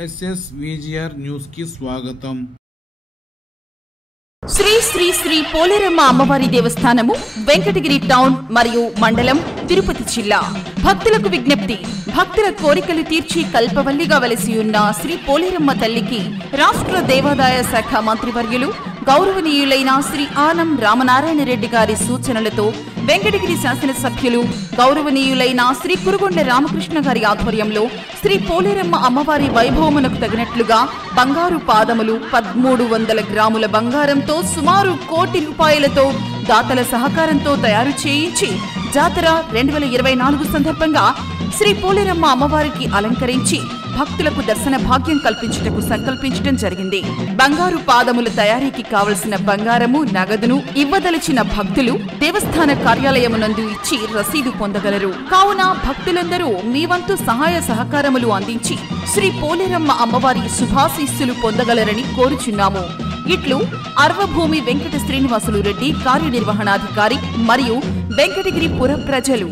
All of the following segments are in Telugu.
SSVGR న్యూస్ కి స్వాగతం. శ్రీ శ్రీ శ్రీ పోలేరమ్మ అమ్మవారి దేవస్థానము వెంకటగిరి టౌన్ మరియు మండలం తిరుపతి జిల్లా. భక్తులకు విజ్ఞప్తి, భక్తుల కోరికలు తీర్చి కల్పవల్లిగా వెలసి ఉన్న శ్రీ పోలేరమ్మ తల్లికి రాష్ట్ర దేవాదాయ శాఖ మంత్రివర్యులు గౌరవనీయులైన శ్రీ ఆనం రామనారాయణ రెడ్డి గారి సూచనలతో వెంకటగిరి శాసనసభ్యులు గౌరవనీయులైన శ్రీ కురుగొండ రామకృష్ణ గారి ఆధ్వర్యంలో శ్రీ పోలేరమ్మ అమ్మవారి వైభవమునకు తగినట్లుగా బంగారు పాదములు 1300 గ్రాముల బంగారంతో సుమారు 1 కోటి రూపాయలతో దాతల సహకారంతో తయారు చేయించి జాతర 2024 సందర్భంగా శ్రీ పోలేరమ్మ అమ్మవారికి అలంకరించి భక్తులకు దర్శన భాగ్యం కల్పించుటకు సంకల్పించడం జరిగింది. బంగారు పాదముల తయారీకి కావలసిన బంగారము, నగదును ఇవ్వదలిచిన భక్తులు దేవస్థాన కార్యాలయమునందు ఇచ్చి రసీదు పొందగలరు. కావున భక్తులందరూ మీ వంతు సహాయ సహకారములు అందించి శ్రీ పోలేరమ్మ అమ్మవారి శుభాశీస్సులు పొందగలరని కోరుచున్నాము. ఇట్లు అర్వభూమి వెంకట శ్రీనివాసులు రెడ్డి కార్యనిర్వహణాధికారి మరియు వెంకటగిరి పుర ప్రజలు.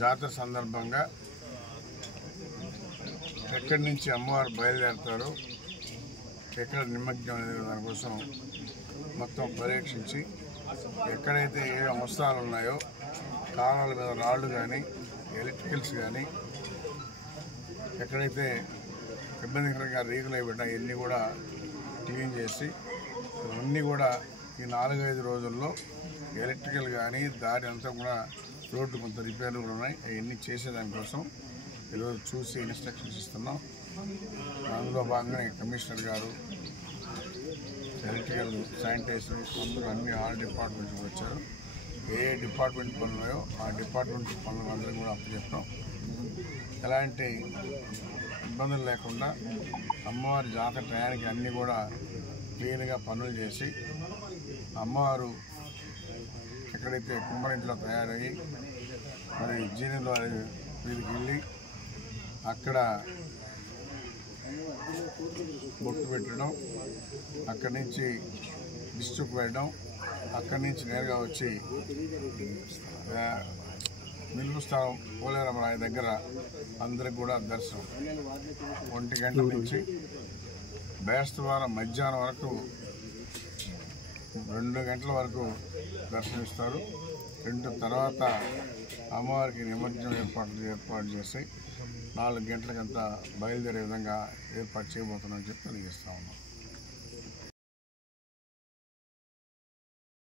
జాతర సందర్భంగా ఎక్కడి నుంచి అమ్మవారు బయలుదేరుతారో, ఎక్కడ నిమజ్జనం అనే దానికోసం మొత్తం పరీక్షించి ఎక్కడైతే ఏ అవసరాలు ఉన్నాయో కాలాల మీద రాళ్ళు కానీ ఎలక్ట్రికల్స్ కానీ ఎక్కడైతే ఇబ్బందికరంగా రీకులు అయిపోయినా ఇవన్నీ కూడా క్లీన్ చేసి ఇవన్నీ కూడా ఈ 4-5 రోజుల్లో ఎలక్ట్రికల్ కానీ దారి అంతా కూడా రోడ్డు కొంత రిపేర్లు కూడా ఉన్నాయి. అవన్నీ చేసేదానికోసం ఈరోజు చూసి ఇన్స్ట్రక్షన్స్ ఇస్తున్నాం. అందులో భాగంగానే కమిషనర్ గారు, ఎలక్ట్రికల్, శానిటైజర్ అందరూ ఆల్ డిపార్ట్మెంట్స్ వచ్చారు. ఏ డిపార్ట్మెంట్ పనులు ఉన్నాయో ఆ డిపార్ట్మెంట్ పనులు అందరూ కూడా అప్పచెప్పాం. ఎలాంటి ఇబ్బందులు లేకుండా అమ్మవారి జాతర టయానికి అన్నీ కూడా క్లీన్గా పనులు చేసి అమ్మవారు ఎక్కడైతే కుమ్మరింట్లో తయారయ్యి మరి జీనిలో వీధికి వెళ్ళి అక్కడ బొట్టు పెట్టడం, అక్కడి నుంచి డిస్ట్రిక్ట్ వెళ్ళడం, అక్కడి నుంచి నేరుగా వచ్చి నిలుపు స్థలం పోలేరమ్మ దగ్గర అందరికి కూడా దర్శనం 1 గంటల నుంచి బేస్తవారం మధ్యాహ్నం వరకు 2 గంటల వరకు దర్శనమిస్తారు. 2 తర్వాత అమ్మవారికి నిమజ్జనం ఏర్పాటు చేసి 4 గంటలకంతా బయలుదేరే విధంగా ఏర్పాటు చేయబోతున్నామని చెప్పి తెలియజేస్తా ఉన్నాం.